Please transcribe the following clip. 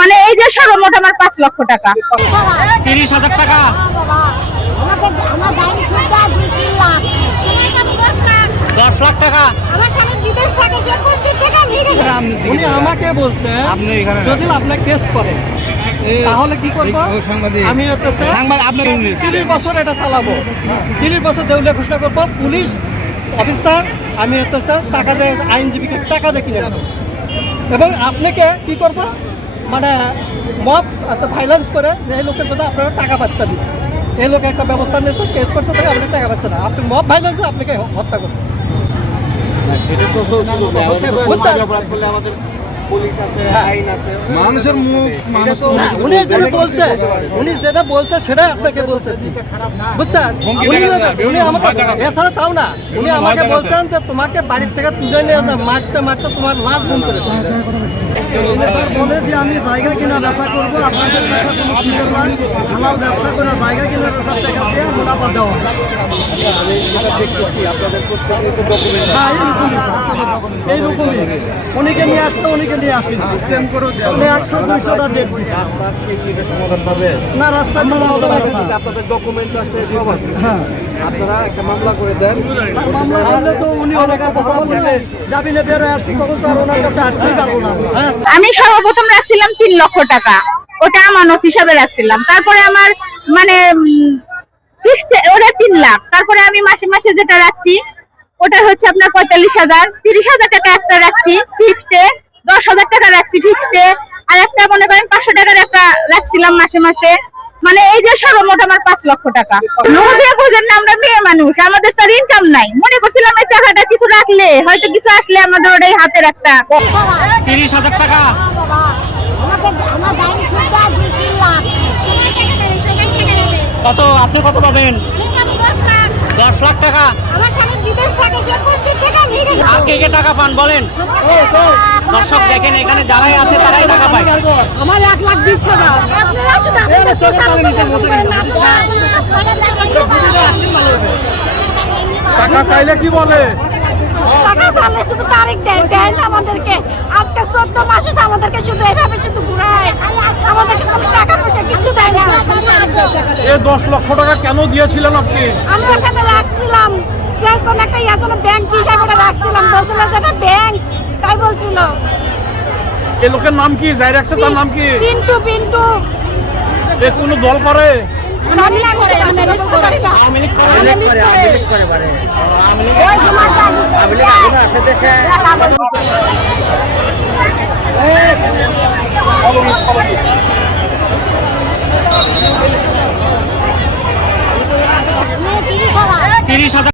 মানে এই যে সর্বমোট আমার পাঁচ লক্ষ টাকা। তিরিশ হাজার টাকা? দশ লাখ? টাকা? উনি আমাকে বলছে আপনি যদি আপনি কেস করেন তাহলে কি করব? আমি হচ্ছে সাংবাদ তিরিশ বছর এটা চালাবো। তিরিশ বছর দেউলিয়া ঘোষণা করব পুলিশ অফিসার আমি স্যার টাকা দেয় আইনজীবীকে টাকা দিয়ে কিনে নেব এবং আপনাকে কি করব মানে মব একটা ভাইলেন্স করে যে এই লোকের জন্য আপনারা টাকা বাচ্চা দিন এই লোক একটা ব্যবস্থা নিয়েছে কেস করছে তাই আপনার টাকা পাচ্ছে না আপনি মব ভাইলেন্সে আপনাকে হত্যা করবেন সেটা তো আছে মানুষের মুখ উনি যেটা বলছে উনি যেটা বলছে সেটাই আপনাকে বলতেছি। বুঝছেন? উনি আমাকে এছাড়া তাও না। উনি আমাকে বলছেন যে তোমাকে বাড়ির থেকে তুলে নিয়ে যা মারতে মারতে তোমার লাশ গুম করে বলে যে আমি জায়গা কিনা ব্যবসা করব আপনাদের হালাল ব্যবসা করে জায়গা কিনা ব্যবসার টাকা দিয়ে মুনাফা দেওয়া আমি যেটা দেখতেছি আপনাদের প্রত্যেকের ডকুমেন্ট হ্যাঁ এইরকমই এইরকমই। উনিকে নিয়ে আসতো উনিকে নিয়ে আসি। সিস্টেম একশো দুইশোটা ডেট দিচ্ছে রাস্তার ঠিক এটা সমাধান পাবে। না রাস্তায় আপনাদের অবস্থা কাছে আপনাদের ডকুমেন্ট আছে সব আছে। হ্যাঁ আপনারা একটা মামলা করে দেন। মামলা করলে তো উনি অনেক কথা বললে যাবি না বেরোয় আসবি তখন তো আর ওনার কাছে আসতেই পারব না। হ্যাঁ। আমি সর্বপ্রথম রাখছিলাম তিন লক্ষ টাকা। ওটা আমানত হিসাবে রাখছিলাম। তারপরে আমার মানে ফিক্সড ওটা তিন লাখ। তারপরে আমি মাসে মাসে যেটা রাখছি ওটা হচ্ছে আপনার পঁয়তাল্লিশ হাজার। তিরিশ হাজার টাকা একটা রাখছি ফিক্সডে দশ হাজার টাকা রাখছি ফিক্সডে আর একটা মনে করেন পাঁচশো টাকার একটা রাখছিলাম মাসে মাসে। মানে এই যে সর্বমোট আমার পাঁচ লক্ষ টাকা। বোঝেন না আমরা মেয়ে মানুষ আমাদের তো ইনকাম নাই। মনে করছিলাম এই টাকাটা কিছু রাখলে হয়তো কিছু আসলে আমাদের ওটাই হাতের একটা। তিরিশ হাজার টাকা। কত? আপনি কত পাবেন? দশ লাখ টাকা। আমার স্বামী বিদেশ থাকে আর কে কে টাকা পান বলেন? দর্শক দেখেন এখানে যারাই আছে তারাই টাকা পায়। আমার এক লাখ বিশ টাকা চাইলে কি বলে? টাকা চাইলে শুধু তারিখ দেন দেন আমাদেরকে। আজকে চোদ্দ মাস আমাদেরকে শুধু এভাবে শুধু ঘুরায় আমাদেরকে কোনো টাকা পয়সা কিছু দেয় না। এ দশ লক্ষ টাকা কেন দিয়েছিলেন আপনি? আমি ওখানে রাখছিলাম যে কোন একটা ইয়া যেন ব্যাংক হিসাবে ওটা রাখছিলাম? বলছিল যে এটা ব্যাংক তাই বলছিল। এ লোকের নাম কি? যাই রাখছে তার নাম কি? পিন্টু পিন্টু। এ কোনো দল করে? জানি না আমি সেটা বলতে পারি না। আওয়ামী লীগ করে আওয়ামী লীগ করে। ওই তোমার জানি। তিরিশ হাজার।